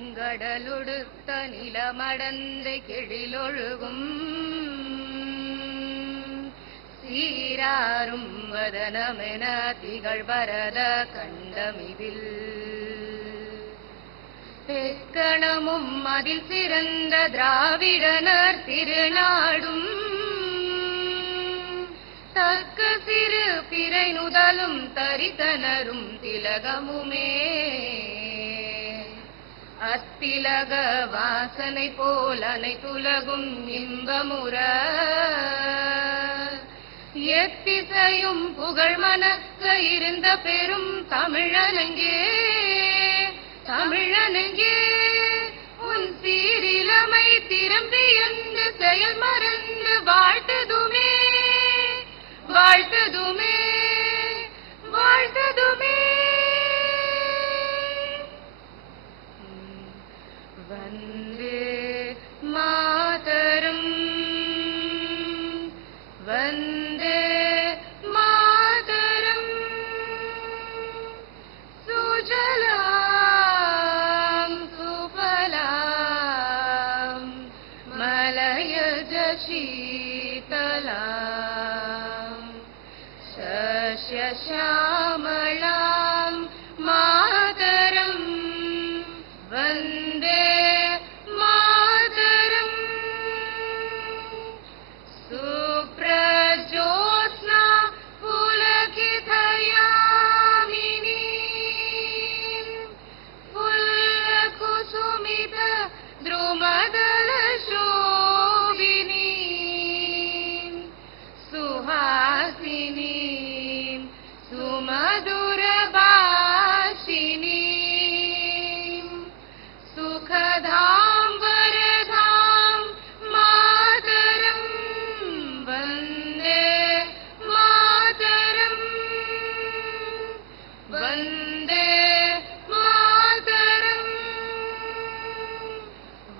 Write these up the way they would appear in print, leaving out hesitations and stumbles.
நீராறுங்கடலுடுத்த நிலமடந்தை கெழிலொழுகும் சீராரும் வதனமென திகழ்வரத கண்டமிதில் தெக்கணமும் அதில் சிறந்த திராவிடனர் திருநாடும் தக்க சிறு பிறை நுதலும் தரித்தனரும் திலகமுமே அத்திலக வாசனை போல் அனைத்துலகும் இன்பமுற எத்திசையும் புகழ் மணக்க இருந்த பெரும் தமிழனங்கே தமிழனங்கே உன் சீரிலமை திரும்பி என்று செயல் மறந்து வாழ்த்ததுமே வாழ்த்ததுமே வாழ்த்ததுமே வந்தே மாதரம் வந்தே மாதரம் சுஜலாம் சுபலாம் மலயஜ சீதலாம் சஸ்யஸ்யாமளாம் மாதரம் வந்தே மாதரம் சுப்ரஜோத்ஸ்னா புலகிதயாமினி புல்லகுசுமித த்ருமதல சோபினி சுஹாசினி சுமதுர பாஷினி சுகதாம் வரதாம் மாதரம் வந்தே மாதரம் வந்தே மாதரம்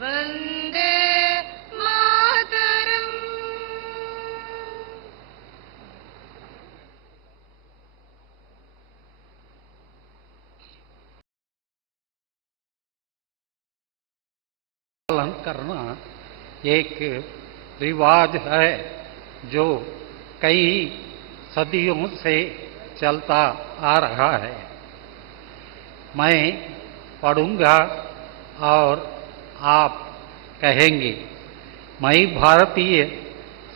வந்தே மாதரம். पालन करना एक रिवाज है जो कई सदियों से चलता आ रहा है। मैं पढ़ूंगा और आप कहेंगे। मैं भारतीय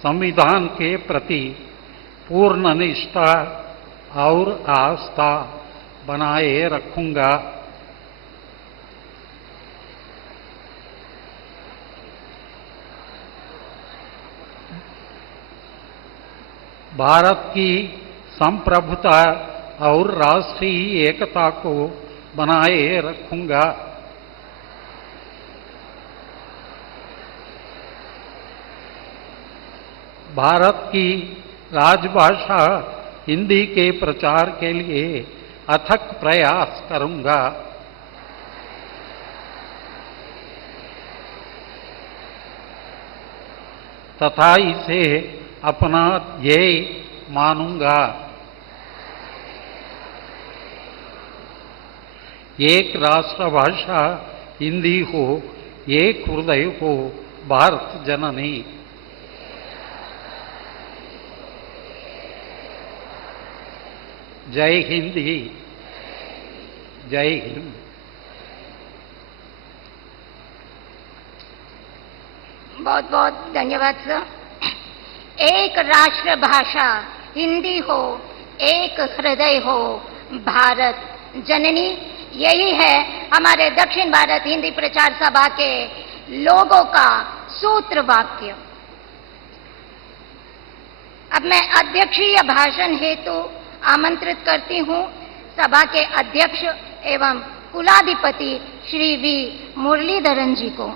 संविधान के प्रति पूर्ण निष्ठा और आस्था बनाए रखूंगा। भारत की संप्रभुता और राष्ट्रीय एकता को बनाए रखूंगा। भारत की राजभाषा हिंदी के प्रचार के लिए अथक प्रयास करूंगा। तथा इसे अपना ध्येय मानूंगा। एक राष्ट्रभाषा हिंदी हो, एक हृदय हो भारत जननी। जय हिंदी, जय हिंद। बहुत बहुत धन्यवाद सर। एक राष्ट्र भाषा हिंदी हो, एक हृदय हो भारत जननी, यही है हमारे दक्षिण भारत हिंदी प्रचार सभा के लोगों का सूत्र वाक्य। अब मैं अध्यक्षीय भाषण हेतु आमंत्रित करती हूं सभा के अध्यक्ष एवं कुलाधिपति श्री वी मुरलीधरन जी को।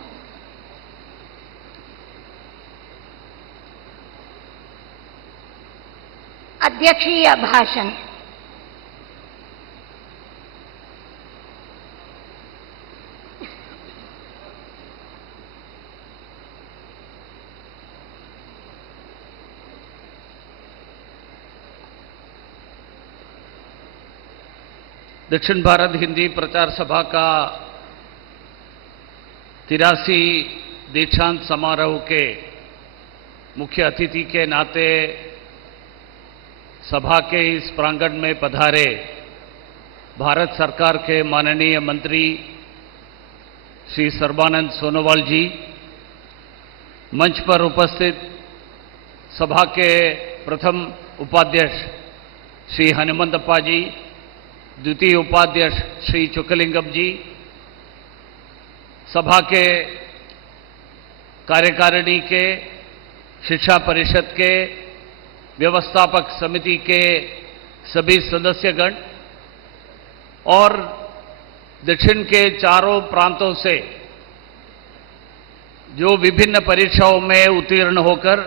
अध्यक्षीय भाषण। दक्षिण भारत हिंदी प्रचार सभा का 83 दीक्षांत समारोह के मुख्य अतिथि के नाते सभा के इस प्रांगण में पधारे भारत सरकार के माननीय मंत्री श्री सर्बानंद सोनोवाल जी, मंच पर उपस्थित सभा के प्रथम उपाध्यक्ष श्री हनुमंतप्पा जी, द्वितीय उपाध्यक्ष श्री चुकलिंगम जी, सभा के कार्यकारिणी के, शिक्षा परिषद के, व्यवस्थापक समिति के सभी सदस्यगण और दक्षिण के चारों प्रांतों से जो विभिन्न परीक्षाओं में उत्तीर्ण होकर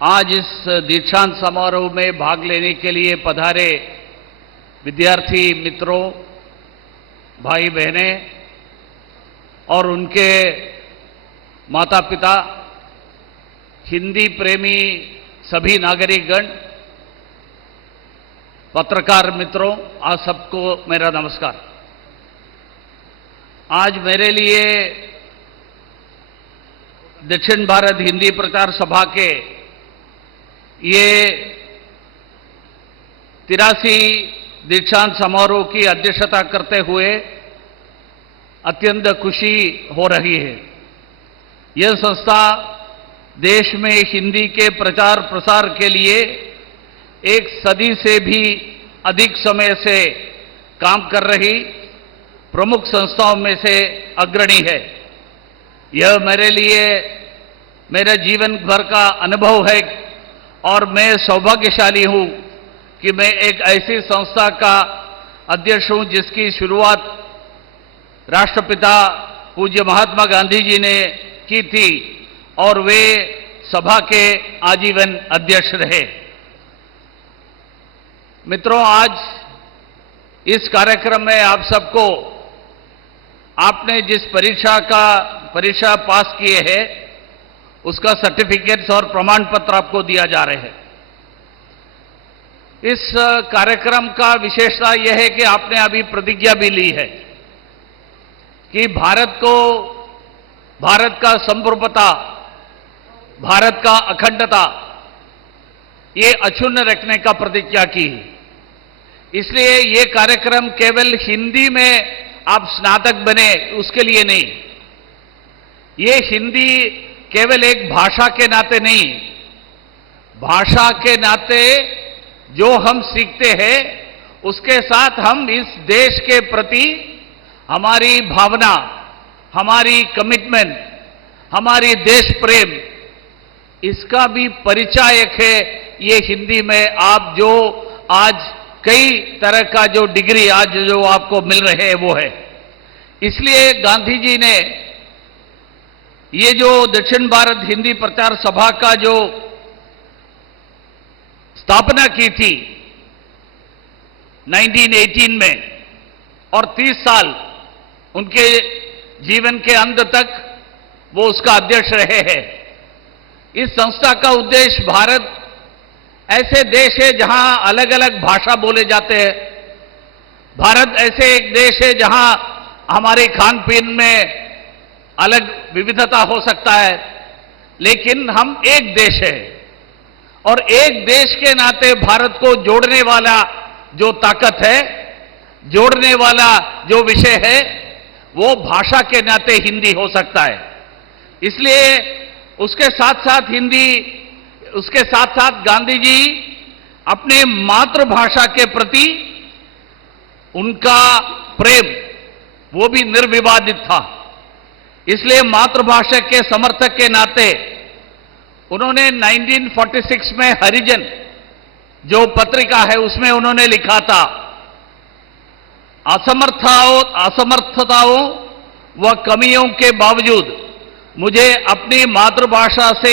आज इस दीक्षांत समारोह में भाग लेने के लिए पधारे विद्यार्थी मित्रों, भाई बहनें और उनके माता पिता, हिंदी प्रेमी सभी नागरिकगण, पत्रकार मित्रों, आप सबको मेरा नमस्कार। आज मेरे लिए दक्षिण भारत हिंदी प्रचार सभा के ये 83 दीक्षांत समारोह की अध्यक्षता करते हुए अत्यंत खुशी हो रही है। यह संस्था देश में हिंदी के प्रचार प्रसार के लिए एक सदी से भी अधिक समय से काम कर रही प्रमुख संस्थाओं में से अग्रणी है। यह मेरे लिए मेरे जीवन भर का अनुभव है और मैं सौभाग्यशाली हूं कि मैं एक ऐसी संस्था का अध्यक्ष हूं जिसकी शुरुआत राष्ट्रपिता पूज्य महात्मा गांधी जी ने की थी और वे सभा के आजीवन अध्यक्ष रहे। मित्रों, आज इस कार्यक्रम में आप सबको आपने जिस परीक्षा पास किए हैं उसका सर्टिफिकेट्स और प्रमाण पत्र आपको दिया जा रहे हैं। इस कार्यक्रम का विशेषता यह है कि आपने अभी प्रतिज्ञा भी ली है कि भारत का संप्रभुता, भारत का अखंडता ये अक्षुण्ण रखने का प्रतिज्ञा की है। इसलिए ये कार्यक्रम केवल हिंदी में आप स्नातक बने उसके लिए नहीं, ये हिंदी केवल एक भाषा के नाते नहीं, भाषा के नाते जो हम सीखते हैं उसके साथ हम इस देश के प्रति हमारी भावना, हमारी कमिटमेंट, हमारी देश प्रेम, इसका भी परिचायक है। ये हिंदी में आप जो आज कई तरह का जो डिग्री आज जो आपको मिल रहे हैं वो है। इसलिए गांधी जी ने ये जो दक्षिण भारत हिंदी प्रचार सभा का जो स्थापना की थी 1918 में और 30 साल उनके जीवन के अंत तक वो उसका अध्यक्ष रहे हैं। इस संस्था का उद्देश्य भारत ऐसे देश है जहां अलग अलग भाषा बोले जाते हैं। भारत ऐसे एक देश है जहां हमारे खान पीन में अलग विविधता हो सकता है, लेकिन हम एक देश है और एक देश के नाते भारत को जोड़ने वाला जो ताकत है, जोड़ने वाला जो विषय है, वो भाषा के नाते हिंदी हो सकता है। इसलिए उसके साथ साथ गांधी जी अपने मातृभाषा के प्रति उनका प्रेम वो भी निर्विवादित था। इसलिए मातृभाषा के समर्थक के नाते उन्होंने 1946 में हरिजन जो पत्रिका है उसमें उन्होंने लिखा था, असमर्थताओं व कमियों के बावजूद मुझे अपनी मातृभाषा से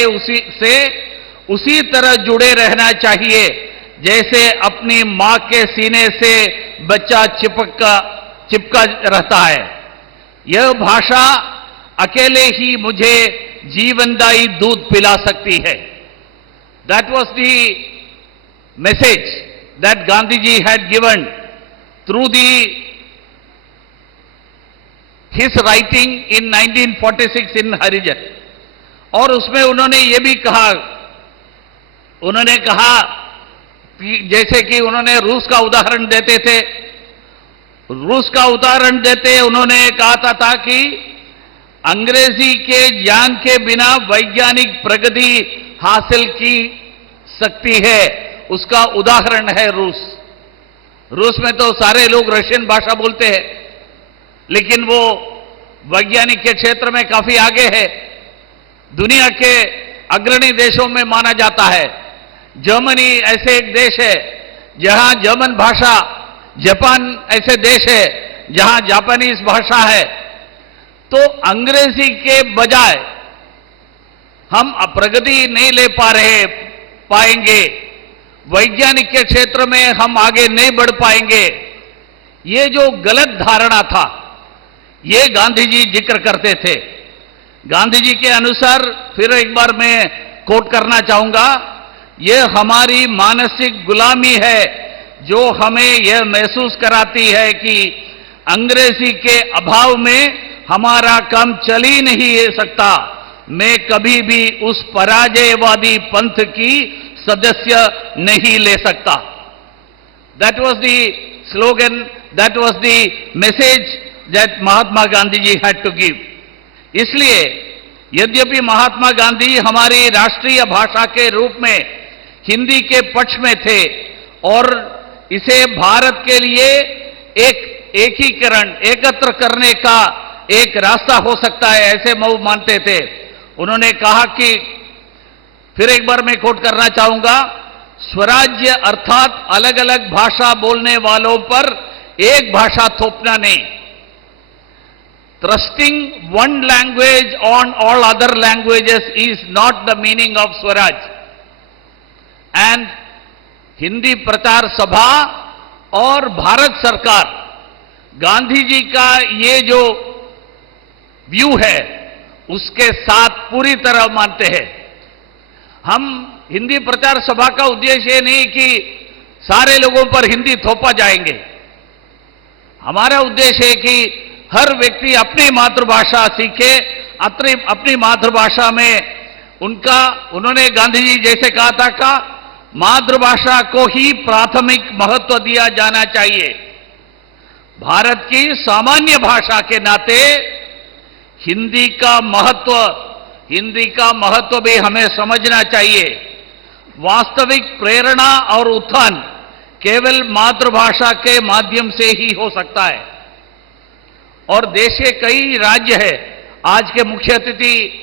उसी तरह जुड़े रहना चाहिए जैसे अपनी मां के सीने से बच्चा चिपका रहता है। यह भाषा अकेले ही मुझे जीवनदायी दूध पिला सकती है। That was the message that Gandhi ji had given through the his writing in 1946 इन हरिजन, और उसमें उन्होंने ये भी कहा, उन्होंने कहा जैसे कि उन्होंने रूस का उदाहरण देते थे, रूस का उदाहरण देते उन्होंने कहा था कि अंग्रेजी के ज्ञान के बिना वैज्ञानिक प्रगति हासिल की सकती है, उसका उदाहरण है रूस। रूस में तो सारे लोग रशियन भाषा बोलते हैं, लेकिन वो वैज्ञानिक के क्षेत्र में काफी आगे है, दुनिया के अग्रणी देशों में माना जाता है। जर्मनी ऐसे एक देश है जहां जर्मन भाषा, जापान ऐसे देश है जहां जापानीज भाषा है। तो अंग्रेजी के बजाय हम प्रगति नहीं ले पाएंगे, वैज्ञानिक के क्षेत्र में हम आगे नहीं बढ़ पाएंगे। ये जो गलत धारणा था, ये गांधी जी जिक्र करते थे। गांधी जी के अनुसार फिर एक बार मैं कोट करना चाहूंगा, ये हमारी मानसिक गुलामी है जो हमें यह महसूस कराती है कि अंग्रेजी के अभाव में हमारा काम चल ही नहीं सकता। मैं कभी भी उस पराजयवादी पंथ की सदस्य नहीं ले सकता। That was the slogan, that was the message that Mahatma Gandhi ji had to give. इसलिए यद्यपि महात्मा गांधी हमारी राष्ट्रीय भाषा के रूप में हिंदी के पक्ष में थे और इसे भारत के लिए एक एकीकरण, एकत्र करने का एक रास्ता हो सकता है, ऐसे वो मानते थे। उन्होंने कहा कि, फिर एक बार मैं कोट करना चाहूंगा, स्वराज्य अर्थात अलग अलग भाषा बोलने वालों पर एक भाषा थोपना नहीं। Thrusting one language on all other languages is not the meaning of Swaraj. And Hindi प्रचार सभा और भारत सरकार गांधी जी का ये जो व्यू है उसके साथ पूरी तरह मानते हैं। हम हिंदी प्रचार सभा का उद्देश्य ये नहीं कि सारे लोगों पर हिंदी थोपा जाएंगे। हमारा उद्देश्य है कि हर व्यक्ति अपनी मातृभाषा सीखे, अपनी मातृभाषा में उन्होंने गांधी जी जैसे कहा था का मातृभाषा को ही प्राथमिक महत्व दिया जाना चाहिए। भारत की सामान्य भाषा के नाते हिंदी का महत्व भी हमें समझना चाहिए। वास्तविक प्रेरणा और उत्थान केवल मातृभाषा के माध्यम से ही हो सकता है। और देश के कई राज्य है, आज के मुख्य अतिथि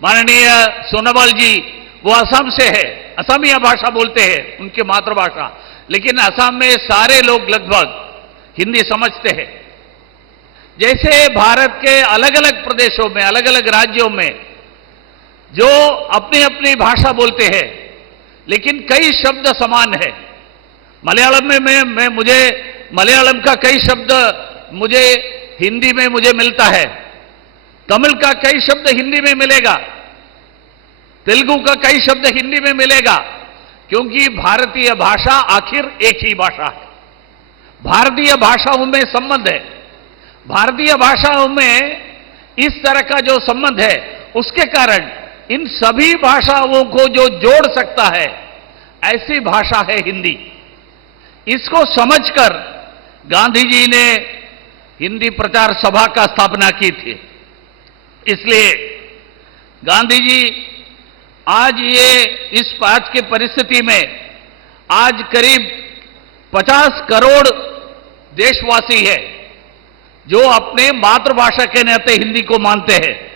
माननीय सोनोवाल जी वो असम से है, असमिया भाषा बोलते हैं, उनकी मातृभाषा, लेकिन असम में सारे लोग लगभग हिंदी समझते हैं। जैसे भारत के अलग अलग प्रदेशों में, अलग अलग राज्यों में जो अपनी अपनी भाषा बोलते हैं, लेकिन कई शब्द समान है। मलयालम में मुझे मलयालम का कई शब्द मुझे हिंदी में मुझे मिलता है, तमिल का कई शब्द हिंदी में मिलेगा, तेलुगु का कई शब्द हिंदी में मिलेगा, क्योंकि भारतीय भाषा आखिर एक ही भाषा है। भारतीय भाषाओं में संबंध है। भारतीय भाषाओं में इस तरह का जो संबंध है, उसके कारण इन सभी भाषाओं को जो जोड़ सकता है, ऐसी भाषा है हिंदी। इसको समझकर गांधी जी ने हिंदी प्रचार सभा का स्थापना की थी। इसलिए गांधी जी आज आज की परिस्थिति में आज करीब 50 करोड़ देशवासी है जो अपने मातृभाषा के नाते हिंदी को मानते हैं,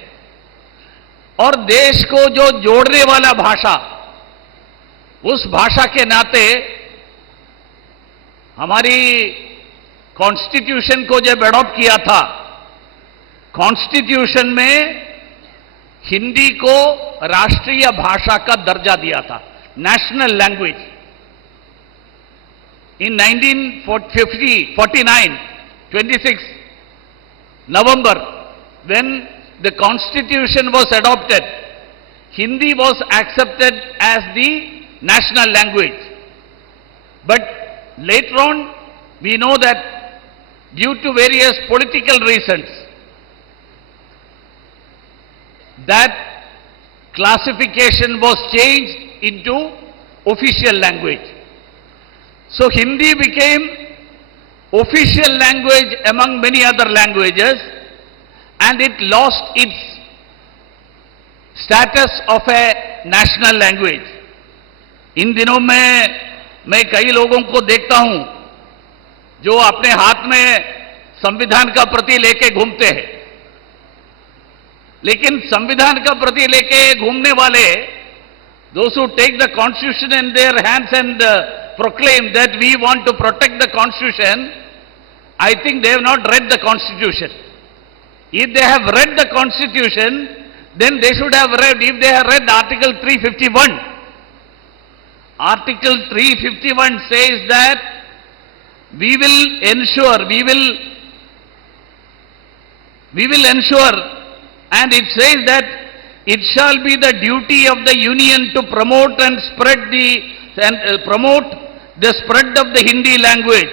और देश को जो जोड़ने वाला भाषा, उस भाषा के नाते हमारी कॉन्स्टिट्यूशन को जब एडॉप्ट किया था, कॉन्स्टिट्यूशन में हिंदी को राष्ट्रीय भाषा का दर्जा दिया था, national language. In 1949, 26 November, when the constitution was adopted, Hindi was accepted as the national language. But later on, we know that due to various political reasons, that classification was changed into official language. So Hindi became official language among many other languages, and it lost its status of a national language. इन दिनों में मैं कई लोगों को देखता हूं जो अपने हाथ में संविधान का प्रति लेके घूमते हैं, लेकिन संविधान का प्रति लेके घूमने वाले, those who take the constitution in their hands and proclaim that we want to protect the constitution, I think they have not read the constitution. If they have read the constitution, then they should have read, if they have read Article 351. Article 351 says that we will ensure, and it says that it shall be the duty of the union to promote and promote the spread of the Hindi language,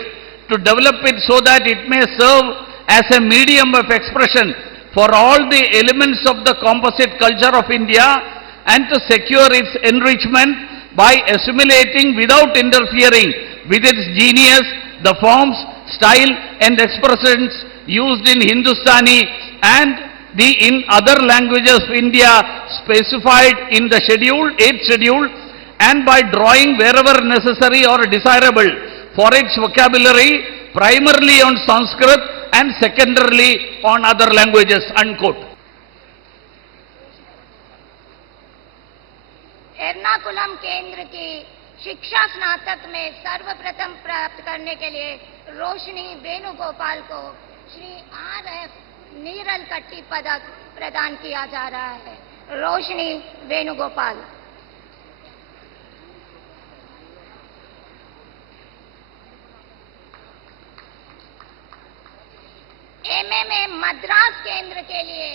to develop it so that it may serve as a medium of expression for all the elements of the composite culture of India, and to secure its enrichment by assimilating without interfering with its genius the forms, style and expressions used in Hindustani and in other languages of India specified in the schedule, 8th schedule, and by drawing wherever necessary or desirable for its vocabulary primarily on Sanskrit and secondarily on other languages, unquote. Ernakulam केंद्र की शिक्षा स्नातक में सर्वप्रथम प्राप्त करने के लिए रोशनी वेणुगोपाल को श्री RF नीरल कट्टी पदक प्रदान किया जा रहा है। रोशनी वेणुगोपाल। एमए में मद्रास केंद्र के लिए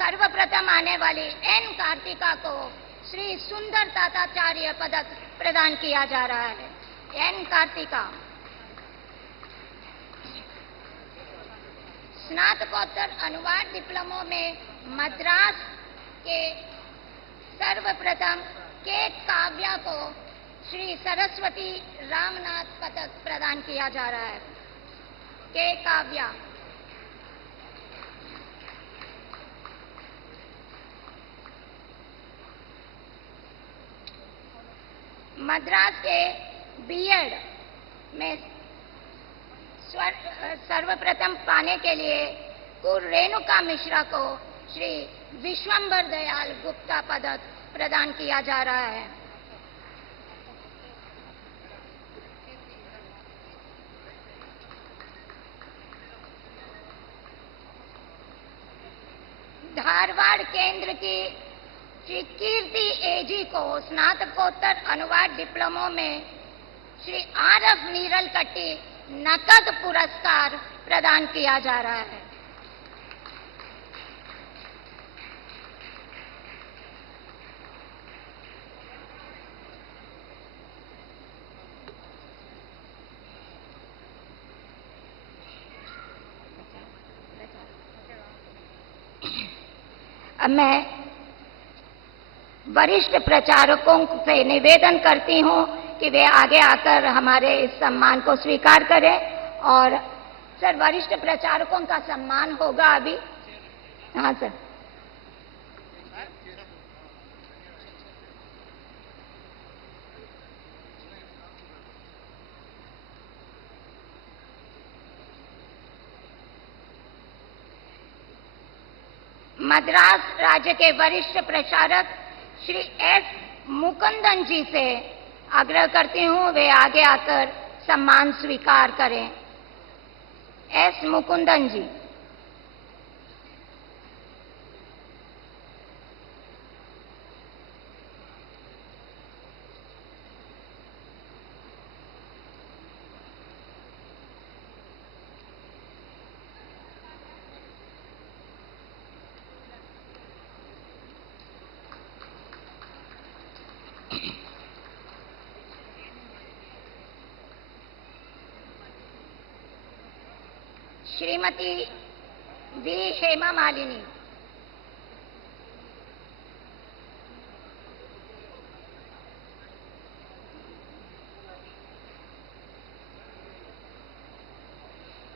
सर्वप्रथम आने वाली N कार्तिका को श्री सुंदर ताताचार्य पदक प्रदान किया जा रहा है। N कार्तिका। स्नातकोत्तर अनुवाद डिप्लोमो में मद्रास के सर्वप्रथम के काव्या को श्री सरस्वती रामनाथ पदक प्रदान किया जा रहा है। के काव्या। मद्रास के बीएड में सर्वप्रथम पाने के लिए रेणुका मिश्रा को श्री विश्वंभर दयाल गुप्ता पदक प्रदान किया जा रहा है। धारवाड़ केंद्र की श्री कीर्ति एजी को स्नातकोत्तर अनुवाद डिप्लोमो में श्री RF नीरल कट्टी नकद पुरस्कार प्रदान किया जा रहा है। अब मैं वरिष्ठ प्रचारकों से निवेदन करती हूं कि वे आगे आकर हमारे इस सम्मान को स्वीकार करें। और सर, वरिष्ठ प्रचारकों का सम्मान होगा अभी। हाँ सर। मद्रास राज्य के वरिष्ठ प्रचारक श्री S मुकुंदन जी से आग्रह करती हूं वे आगे आकर सम्मान स्वीकार करें। S Mukundan ji. Shrimati V Hema Malini.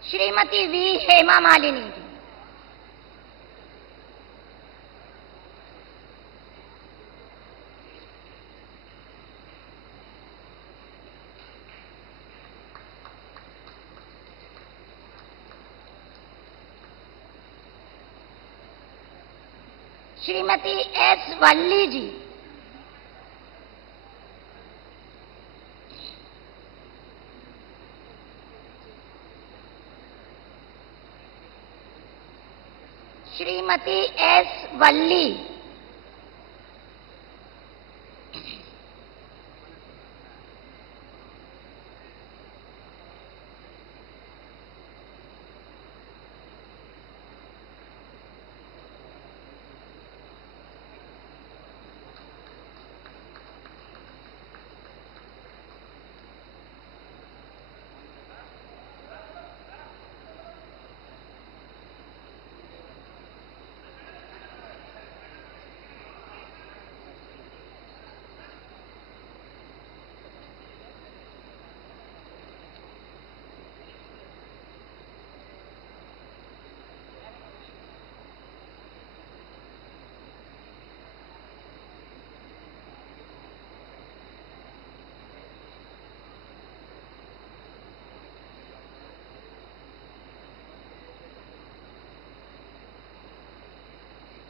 Shrimati V Hema Malini ji, Shrimati S Valli ji, Shrimati S Valli,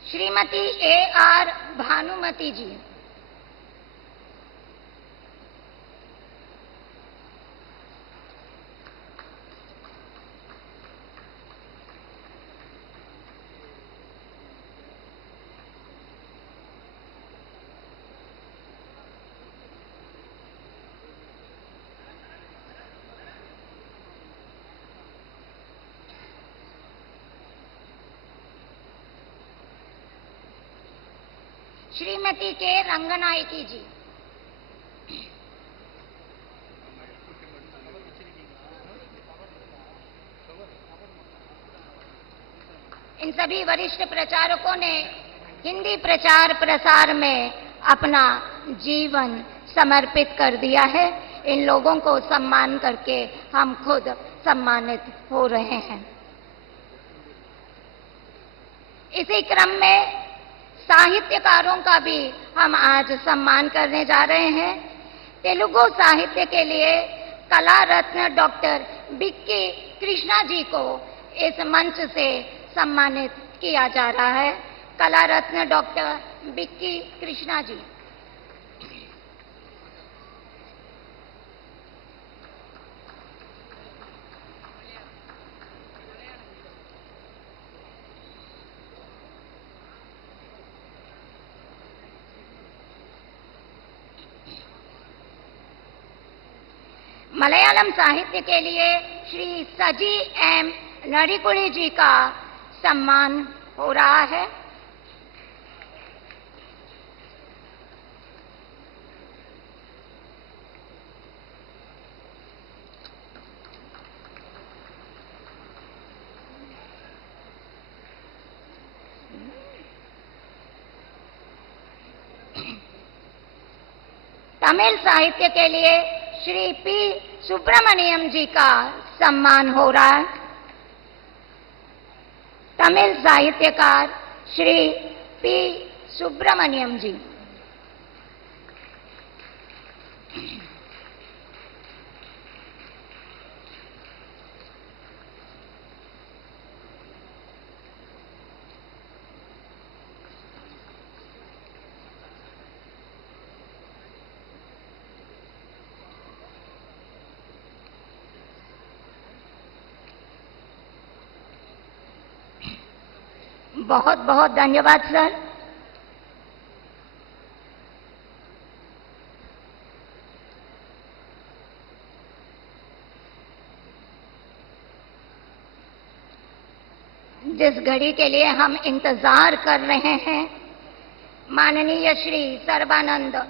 Shrimati A R Bhanumati ji, Shrimati K Ranganayaki जी, इन सभी वरिष्ठ प्रचारकों ने हिंदी प्रचार प्रसार में अपना जीवन समर्पित कर दिया है। इन लोगों को सम्मान करके हम खुद सम्मानित हो रहे हैं। इसी क्रम में साहित्यकारों का भी हम आज सम्मान करने जा रहे हैं। तेलुगु साहित्य के लिए कला रत्न डॉक्टर बिक्की कृष्णा जी को इस मंच से सम्मानित किया जा रहा है। कला रत्न डॉक्टर बिक्की कृष्णा जी। मलयालम साहित्य के लिए श्री सजी एम नरिकुड़ी जी का सम्मान हो रहा है। तमिल साहित्य के लिए श्री पी सुब्रमण्यम जी का सम्मान हो रहा है। तमिल साहित्यकार श्री पी सुब्रमण्यम जी। बहुत बहुत धन्यवाद सर। जिस घड़ी के लिए हम इंतजार कर रहे हैं, माननीय श्री सर्बानंद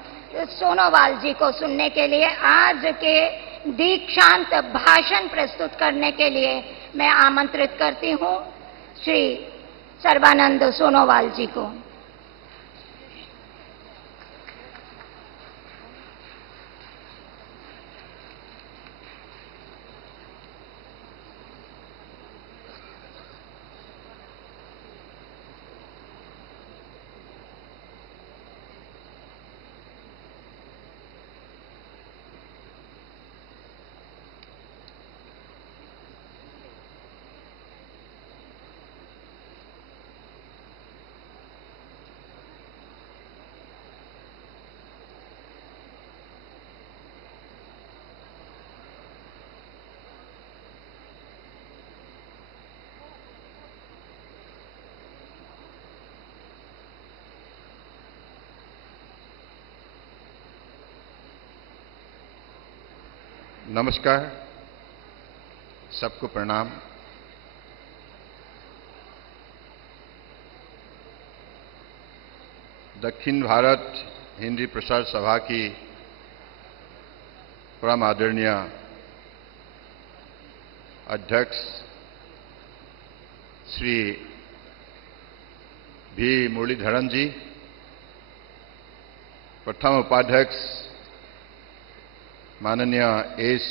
सोनोवाल जी को सुनने के लिए, आज के दीक्षांत भाषण प्रस्तुत करने के लिए मैं आमंत्रित करती हूं श्री सर्बानंद सोनोवाल जी को। नमस्कार, सबको प्रणाम। दक्षिण भारत हिंदी प्रसार सभा की परम आदरणीय अध्यक्ष श्री भी मुरलीधरन जी, प्रथम उपाध्यक्ष माननीय एस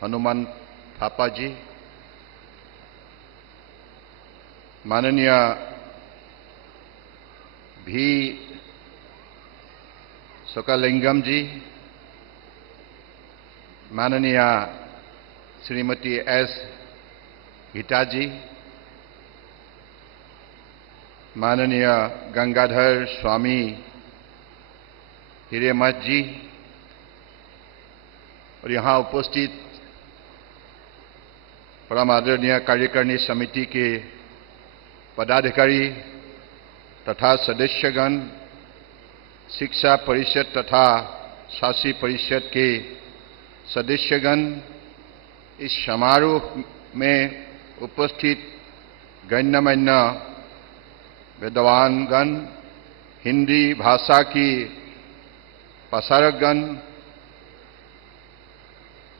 हनुमान थापा जी, माननीय भी सोकालिंगम जी, माननीय श्रीमती एस गीता जी, माननीय गंगाधर स्वामी हिरेमठ जी और यहाँ उपस्थित परम आदरणीय कार्यकारिणी समिति के पदाधिकारी तथा सदस्यगण, शिक्षा परिषद तथा शासी परिषद के सदस्यगण, इस समारोह में उपस्थित गण्यमान्य विद्वानगण, हिंदी भाषा की प्रसारकगण,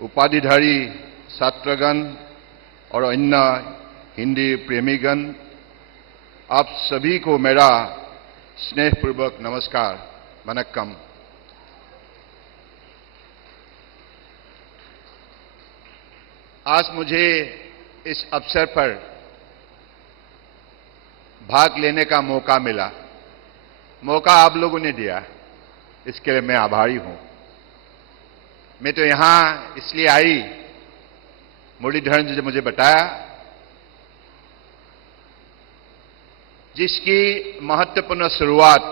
उपाधिधारी छात्रगण और अन्य हिंदी प्रेमीगण, आप सभी को मेरा स्नेहपूर्वक नमस्कार, वनक्कम। आज मुझे इस अवसर पर भाग लेने का मौका मिला। मौका आप लोगों ने दिया, इसके लिए मैं आभारी हूं। मैं तो यहां इसलिए आई, मुरलीधरन जी ने मुझे बताया, जिसकी महत्वपूर्ण शुरुआत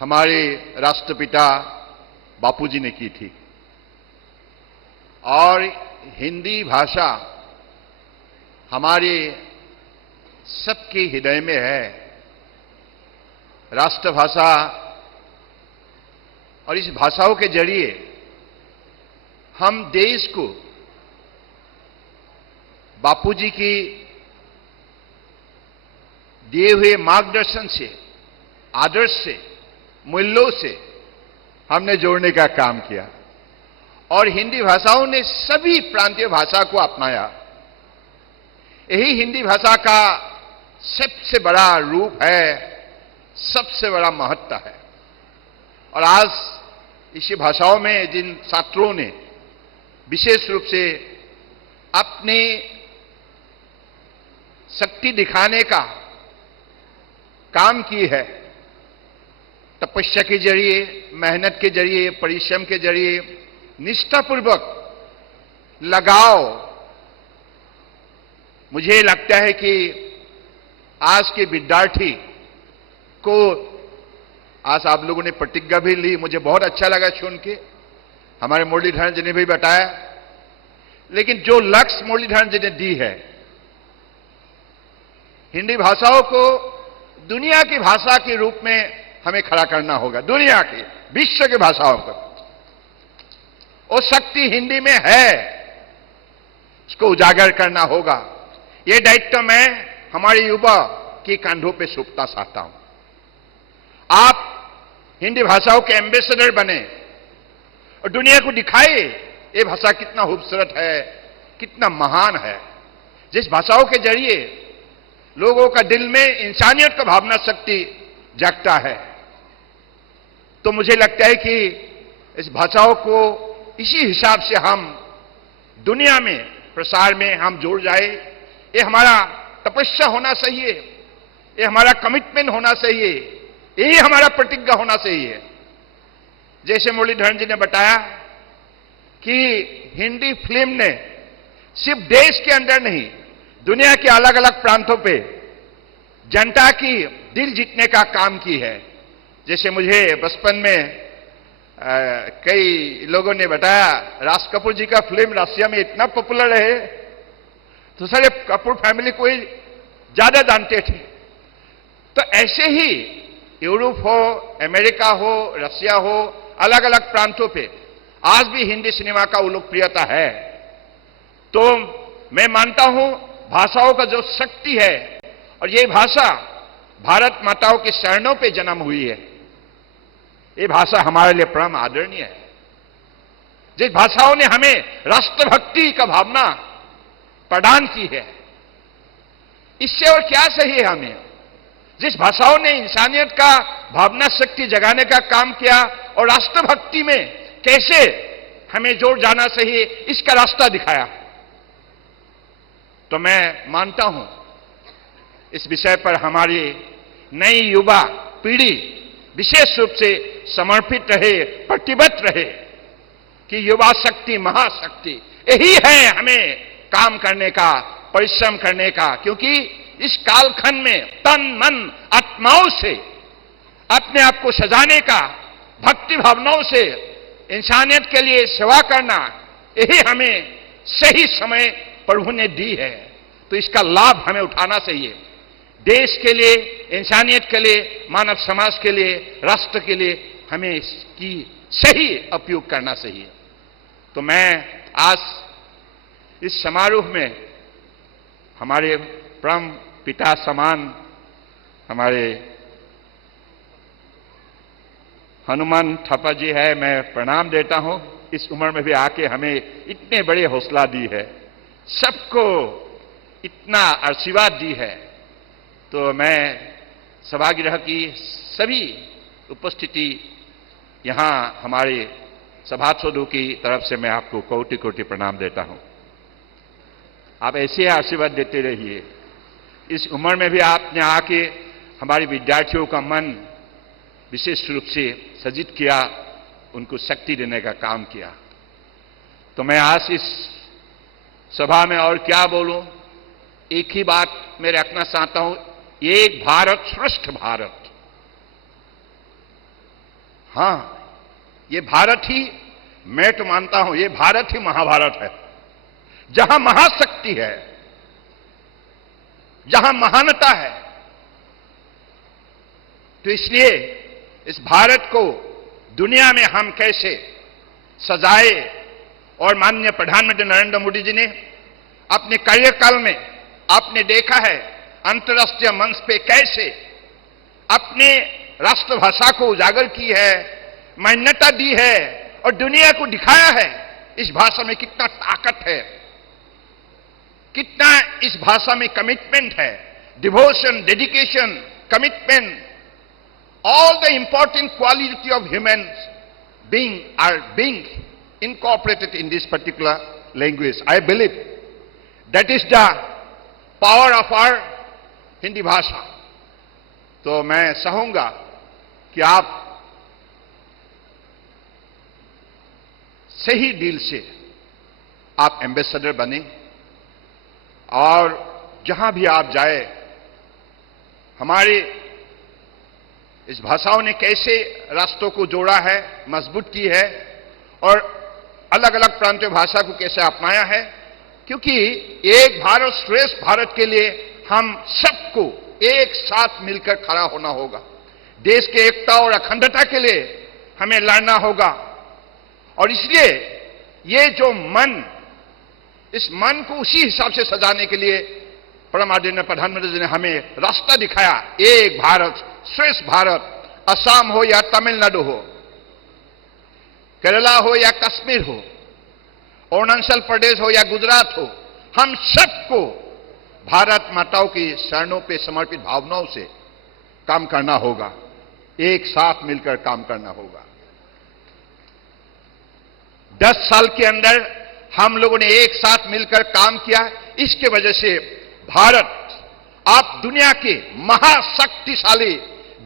हमारे राष्ट्रपिता बापूजी ने की थी। और हिंदी भाषा हमारे सबके हृदय में है, राष्ट्रभाषा। और इस भाषाओं के जरिए हम देश को बापूजी की दिए हुए मार्गदर्शन से, आदर्श से, मूल्यों से हमने जोड़ने का काम किया। और हिंदी भाषाओं ने सभी प्रांतीय भाषा को अपनाया। यही हिंदी भाषा का सबसे बड़ा रूप है, सबसे बड़ा महत्व है। और आज इसी भाषाओं में जिन छात्रों ने विशेष रूप से अपनी शक्ति दिखाने का काम की है, तपस्या के जरिए, मेहनत के जरिए, परिश्रम के जरिए, निष्ठापूर्वक लगाव, मुझे लगता है कि आज के विद्यार्थी को, आज आप लोगों ने प्रतिज्ञा भी ली, मुझे बहुत अच्छा लगा सुन के, हमारे मुरलीधरन जी ने भी बताया। लेकिन जो लक्ष्य मुरलीधरन जी ने दी है, हिंदी भाषाओं को दुनिया की भाषा के रूप में हमें खड़ा करना होगा। दुनिया की, विश्व की भाषाओं को, वो शक्ति हिंदी में है, उसको उजागर करना होगा। ये दायित्व मैं हमारे युवा के कंधों पे सौंपना चाहता हूं। आप हिंदी भाषाओं के एम्बेसडर बने और दुनिया को दिखाए ये भाषा कितना खूबसूरत है, कितना महान है। जिस भाषाओं के जरिए लोगों का दिल में इंसानियत का भावना शक्ति जागता है, तो मुझे लगता है कि इस भाषाओं को इसी हिसाब से हम दुनिया में प्रसार में हम जुड़ जाए। ये हमारा तपस्या होना चाहिए, ये हमारा कमिटमेंट होना चाहिए, यही हमारा प्रतिज्ञा होना चाहिए। जैसे मुरलीधरन जी ने बताया कि हिंदी फिल्म ने सिर्फ देश के अंदर नहीं, दुनिया के अलग अलग प्रांतों पे जनता की दिल जीतने का काम की है। जैसे मुझे बचपन में कई लोगों ने बताया, राज कपूर जी का फिल्म रशिया में इतना पॉपुलर है तो सारे कपूर फैमिली को ही ज्यादा जानते थे। तो ऐसे ही यूरोप हो, अमेरिका हो, रशिया हो, अलग अलग प्रांतों पे आज भी हिंदी सिनेमा का लोकप्रियता है। तो मैं मानता हूं भाषाओं का जो शक्ति है, और ये भाषा भारत माताओं के चरणों पे जन्म हुई है। ये भाषा हमारे लिए परम आदरणीय है। जिस भाषाओं ने हमें राष्ट्रभक्ति का भावना प्रदान की है, इससे और क्या चाहिए हमें। जिस भाषाओं ने इंसानियत का भावना शक्ति जगाने का काम किया और राष्ट्रभक्ति में कैसे हमें जोड़ जाना चाहिए, इसका रास्ता दिखाया। तो मैं मानता हूं इस विषय पर हमारी नई युवा पीढ़ी विशेष रूप से समर्पित रहे, प्रतिबद्ध रहे कि युवा शक्ति महाशक्ति, यही है हमें काम करने का, परिश्रम करने का। क्योंकि इस कालखंड में तन मन आत्माओं से अपने आप को सजाने का, भक्ति भावनाओं से इंसानियत के लिए सेवा करना, यही हमें सही समय प्रभु ने दी है। तो इसका लाभ हमें उठाना चाहिए। देश के लिए, इंसानियत के लिए, मानव समाज के लिए, राष्ट्र के लिए हमें इसकी सही उपयोग करना चाहिए। तो मैं आज इस समारोह में हमारे परम पिता समान हमारे हनुमान थापा जी है, मैं प्रणाम देता हूं। इस उम्र में भी आके हमें इतने बड़े हौसला दी है, सबको इतना आशीर्वाद दी है। तो मैं सभागृह की सभी उपस्थिति यहां हमारे सभासदों की तरफ से मैं आपको कोटि कोटि प्रणाम देता हूं। आप ऐसे आशीर्वाद देते रहिए। इस उम्र में भी आपने आके हमारे विद्यार्थियों का मन विशेष रूप से सजित किया, उनको शक्ति देने का काम किया। तो मैं आज इस सभा में और क्या बोलूं, एक ही बात मैं रखना चाहता हूं, एक भारत श्रेष्ठ भारत। हां, ये भारत ही, मैं तो मानता हूं ये भारत ही महाभारत है, जहां महाशक्ति है, जहां महानता है। तो इसलिए इस भारत को दुनिया में हम कैसे सजाए, और माननीय प्रधानमंत्री नरेंद्र मोदी जी ने अपने कार्यकाल में आपने देखा है अंतर्राष्ट्रीय मंच पे कैसे अपने राष्ट्रभाषा को उजागर की है, मान्यता दी है और दुनिया को दिखाया है इस भाषा में कितना ताकत है, कितना इस भाषा में कमिटमेंट है, devotion, dedication, commitment, all the important quality of human being are being incorporated in this particular language. I believe that is the power of our Hindi भाषा। तो मैं चाहूंगा कि आप सही दिल से आप एम्बेसडर बने, और जहां भी आप जाए, हमारे इस भाषाओं ने कैसे राष्ट्रों को जोड़ा है, मजबूत की है, और अलग अलग प्रांतीय भाषा को कैसे अपनाया है। क्योंकि एक भारत श्रेष्ठ भारत के लिए हम सबको एक साथ मिलकर खड़ा होना होगा। देश की एकता और अखंडता के लिए हमें लड़ना होगा। और इसलिए ये जो मन, इस मन को उसी हिसाब से सजाने के लिए परम आदरणीय प्रधानमंत्री जी ने हमें रास्ता दिखाया। एक भारत श्रेष्ठ भारत, असम हो या तमिलनाडु हो, केरला हो या कश्मीर हो, अरुणाचल प्रदेश हो या गुजरात हो, हम सबको भारत माताओं की शरणों पे समर्पित भावनाओं से काम करना होगा, एक साथ मिलकर काम करना होगा। 10 साल के अंदर हम लोगों ने एक साथ मिलकर काम किया, इसके वजह से भारत आप दुनिया के महाशक्तिशाली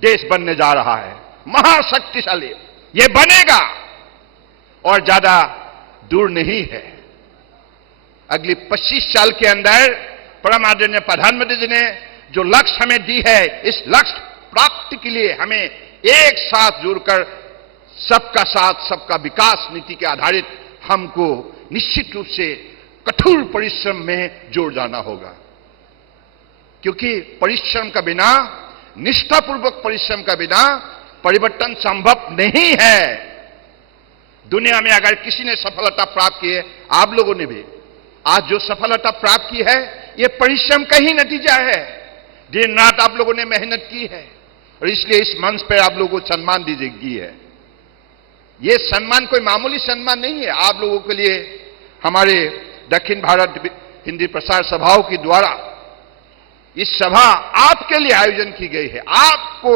देश बनने जा रहा है। महाशक्तिशाली ये बनेगा और ज्यादा दूर नहीं है। अगली 25 साल के अंदर परम आदरणीय प्रधानमंत्री जी ने जो लक्ष्य हमें दी है, इस लक्ष्य प्राप्ति के लिए हमें एक साथ जुड़कर सबका साथ सबका विकास नीति के आधारित हमको निश्चित रूप से कठोर परिश्रम में जोड़ जाना होगा। क्योंकि परिश्रम का बिना, निष्ठापूर्वक परिश्रम का बिना परिवर्तन संभव नहीं है। दुनिया में अगर किसी ने सफलता प्राप्त की है, आप लोगों ने भी आज जो सफलता प्राप्त की है, यह परिश्रम का ही नतीजा है। दिन रात आप लोगों ने मेहनत की है और इसलिए इस मंच पर आप लोगों को सम्मान दी है। यह सम्मान कोई मामूली सम्मान नहीं है। आप लोगों के लिए हमारे दक्षिण भारत हिंदी प्रसार सभाओं के द्वारा इस सभा आपके लिए आयोजन की गई है। आपको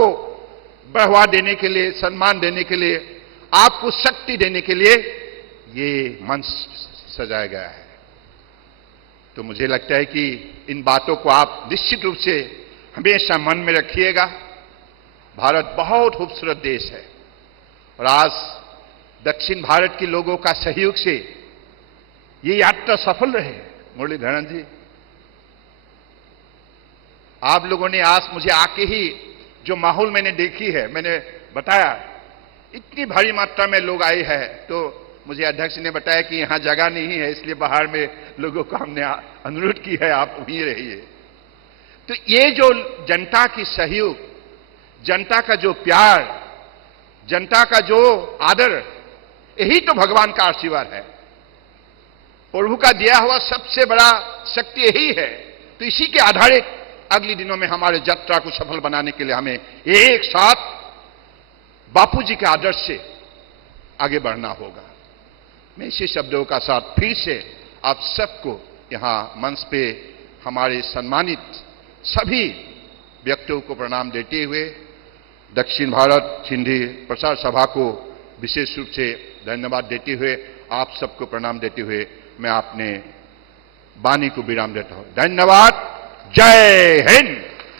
बढ़ावा देने के लिए, सम्मान देने के लिए, आपको शक्ति देने के लिए ये मंच सजाया गया है। तो मुझे लगता है कि इन बातों को आप निश्चित रूप से हमेशा मन में रखिएगा। भारत बहुत खूबसूरत देश है और आज दक्षिण भारत के लोगों का सहयोग से ये यात्रा सफल रहे। मुरलीधरन जी, आप लोगों ने आज मुझे आके ही जो माहौल मैंने देखी है, मैंने बताया इतनी भारी मात्रा में लोग आए हैं, तो मुझे अध्यक्ष ने बताया कि यहां जगह नहीं है, इसलिए बाहर में लोगों को हमने अनुरोध की है आप वहीं रहिए। तो ये जो जनता की सहयोग, जनता का जो प्यार, जनता का जो आदर, यही तो भगवान का आशीर्वाद है। प्रभु का दिया हुआ सबसे बड़ा शक्ति यही है। तो इसी के आधारित अगले दिनों में हमारे यात्रा को सफल बनाने के लिए हमें एक साथ बापूजी के आदर्श से आगे बढ़ना होगा। मैं इसी शब्दों का साथ फिर से आप सबको यहां मंच पे हमारे सम्मानित सभी व्यक्तियों को प्रणाम देते हुए दक्षिण भारत हिंदी प्रसार सभा को विशेष रूप से धन्यवाद देते हुए, आप सबको प्रणाम देते हुए मैं अपने वाणी को विराम देता हूं। धन्यवाद। जय हिंद।